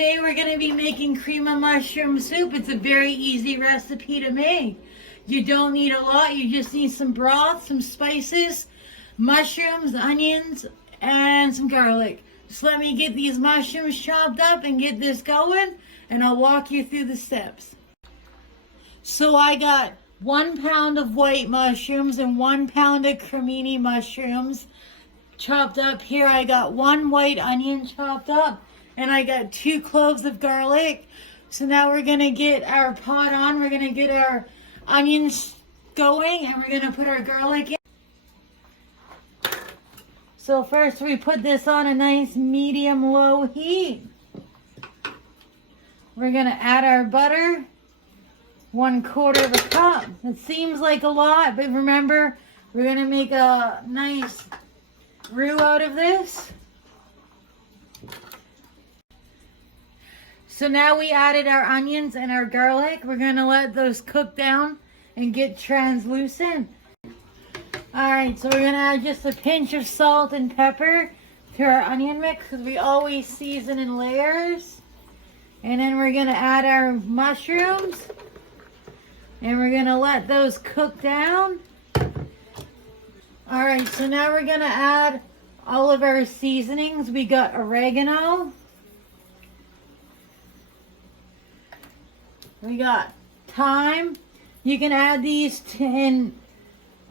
today we're going to be making cream of mushroom soup. It's a very easy recipe to make. You don't need a lot. You just need some broth, some spices, mushrooms, onions, and some garlic. Just let me get these mushrooms chopped up and get this going, and I'll walk you through the steps. So I got 1 pound of white mushrooms and 1 pound of cremini mushrooms chopped up. Here I got 1 white onion chopped up, and I got 2 cloves of garlic. So now we're going to get our pot on. We're going to get our onions going, and we're going to put our garlic in. So first we put this on a nice medium-low heat. We're going to add our butter, 1/4 cup. It seems like a lot, but remember, we're going to make a nice roux out of this. So now we added our onions and our garlic. We're going to let those cook down and get translucent. Alright, so we're going to add just a pinch of salt and pepper to our onion mix because we always season in layers. And then we're going to add our mushrooms. And we're going to let those cook down. Alright, so now we're going to add all of our seasonings. We got oregano. We got thyme. You can add these in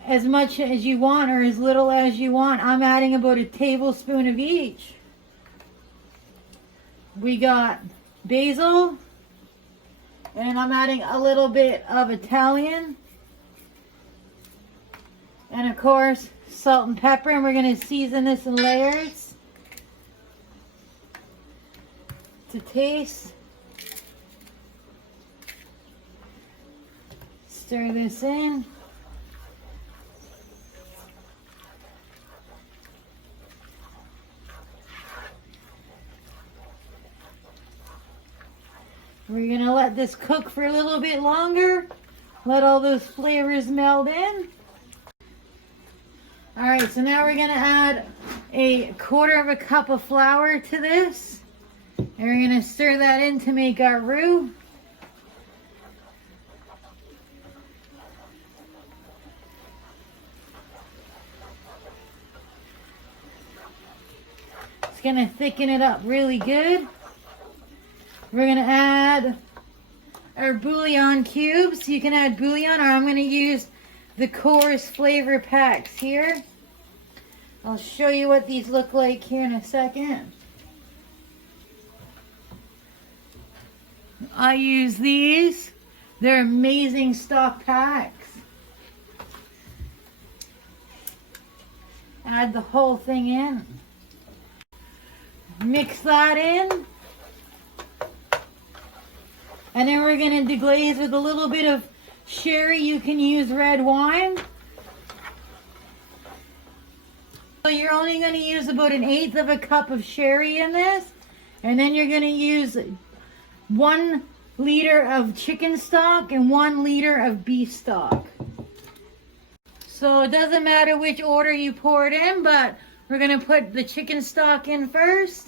as much as you want or as little as you want. I'm adding about a tablespoon of each. We got basil. And I'm adding a little bit of Italian. And of course, salt and pepper. And we're going to season this in layers to taste. Stir this in. We're going to let this cook for a little bit longer. Let all those flavors meld in. Alright, so now we're going to add a 1/4 cup of flour to this. And we're going to stir that in to make our roux. It's going to thicken it up really good. We're going to add our bouillon cubes. You can add bouillon, or I'm going to use the coarse flavor packs here. I'll show you what these look like here in a second. I use these. They're amazing stock packs. Add the whole thing in. Mix that in. And then we're going to deglaze with a little bit of sherry. You can use red wine. So you're only going to use about 1/8 cup of sherry in this. And then you're going to use 1 liter of chicken stock and 1 liter of beef stock. So it doesn't matter which order you pour it in, but we're going to put the chicken stock in first.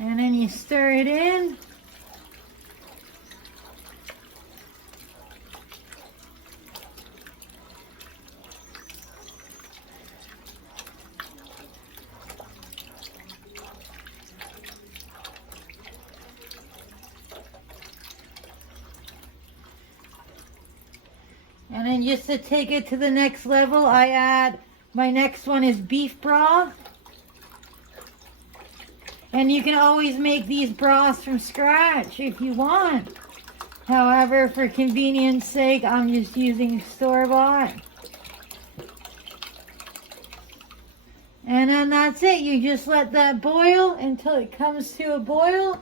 And then you stir it in. And then just to take it to the next level, I add, my next one is beef broth. And you can always make these broths from scratch if you want. However, for convenience sake, I'm just using store-bought. And then that's it. You just let that boil until it comes to a boil.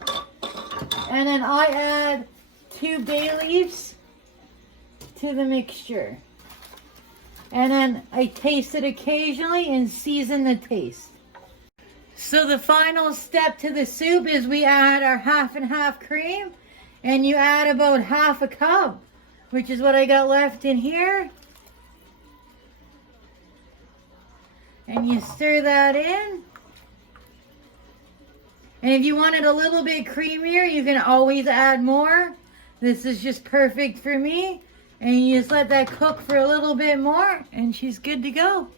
And then I add 2 bay leaves to the mixture. And then I taste it occasionally and season the taste. So the final step to the soup is we add our 50/50 cream, and you add about 1/2 cup, which is what I got left in here. And you stir that in. And if you want it a little bit creamier, you can always add more. This is just perfect for me. And you just let that cook for a little bit more, and she's good to go.